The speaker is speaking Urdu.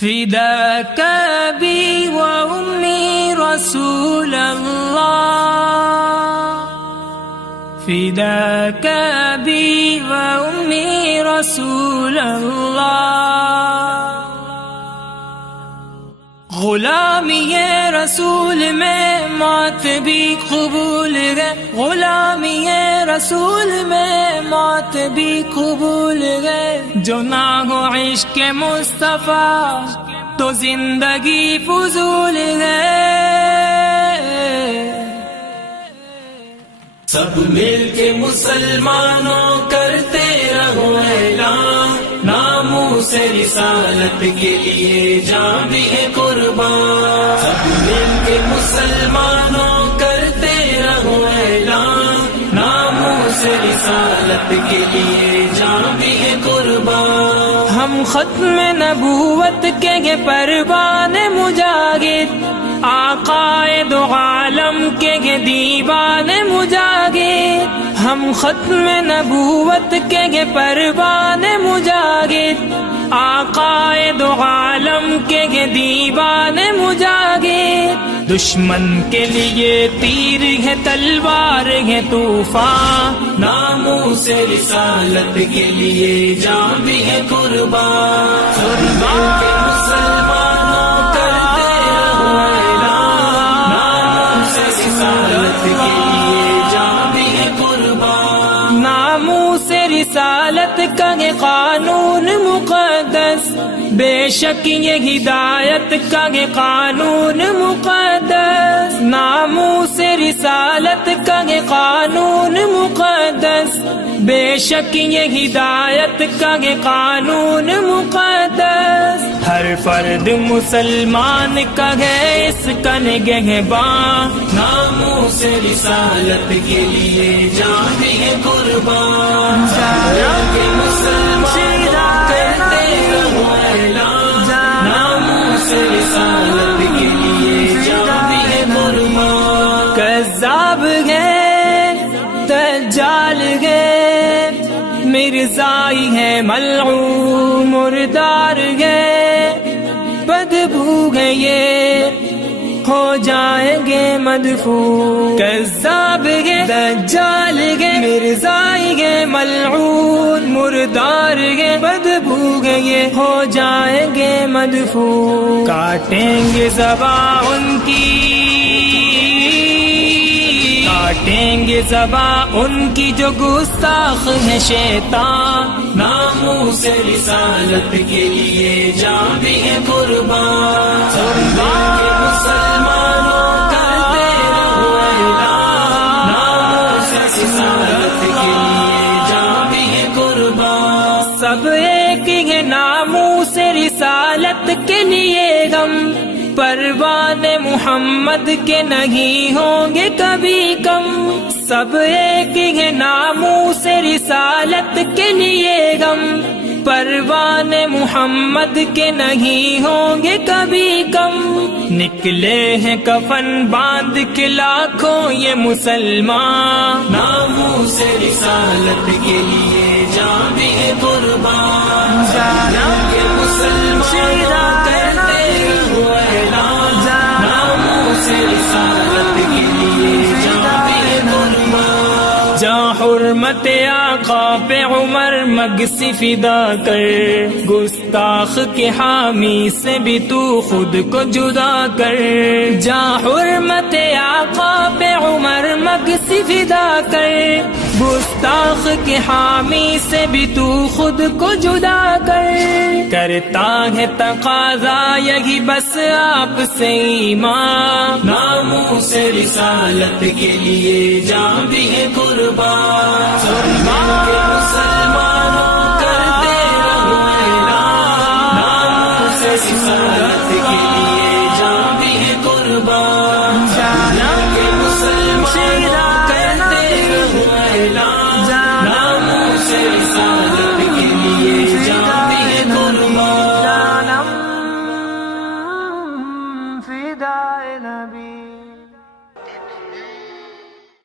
فداك أبي وأمي رسول الله، فداك أبي وأمي رسول الله. غلامی رسول میں موت بھی قبول ہے، غلامی رسول میں موت بھی قبول ہے. جو نہ ہو عشق مصطفیٰ تو زندگی فضول ہے. سب مل کے مسلمانوں کرتے رہو اعلان، ناموس رسالت کے لیے جان بھی ہے قربان. سب مل کے مسلمانوں کرتے رہو اعلان، ناموس رسالت کے لیے جان بھی ہے قربان. ہم ختم نبوت کے پروان مجاہد، آقائے دو عالم کے دیوان مجاہد. ہم ختم نبوت کے پروان مجاہد، آقائے دو عالم کے دیوان مجاہد. دشمن کے لیے تیر ہے تلوار ہے طوفان، ناموس رسالت کے لیے جان بھی ہے قربان. مسلمانوں کرتے رہو اعلان، ناموس رسالت کے لیے جان بھی ہے قربان. ناموس رسالت کا ہے قانون مقدس، بے شک یہ ہدایت کا ہے قانون مقدس. ناموس رسالت کا ہے قانون مقدس، بے شک یہ ہدایت کا ہے قانون مقدس. ہر فرد مسلمان کا ہے اس کا نگہباں، ناموس رسالت کے لیے جان بھی ہے قربان. مسلمان کرتے رہو اعلان، ناموس رسالت کے لیے جان بھی ہے قربان. کذاب ہے دجال ہے مرزائی ہے ملعون مردار ہے، بدبو ہے یہ ہو جائیں گے مدفون. کذاب ہے دجال ہے مرزائی ہے ملعون مردار ہے، بدبو ہے یہ ہو جائیں گے مدفون. کاٹیں گے زباں ان کی، کاٹیں گے زباں ان کی جو گستاخ ہے شیطان، ناموس رسالت کے لیے جان بھی ہے قربان. مسلمانوں کرتے رہو اعلان، ناموس رسالت کے لیے جان بھی ہے قربان. سب ایک ہے ناموس رسالت کے لیے ہم، پروان محمد کے نہیں ہوں گے کبھی کم. سب ایک ہے ناموس رسالت کے لیے ہم، پروان محمد کے نہیں ہوں گے کبھی کم. نکلے ہیں کفن باندھ کے لاکھوں یہ مسلمان، ناموس رسالت کے لیے جان بھی ہے قربان. مسلمان کرتے رہو اعلان، ناموس رسالت کے لیے جان بھی ہے قربان. جا حرمت آقا پہ عمر مگسی فدا کر، گستاخ کے حامی سے بھی تو خود کو جدا کر. جا حرمت آقا پہ عمر مگسی فدا کر، گستاخ کے حامی سے بھی تو خود کو جدا کر. کرتا ہے تقاضا یہی بس آپ سے ایمان، ناموس رسالت کے لیے جان بھی ہے قربان.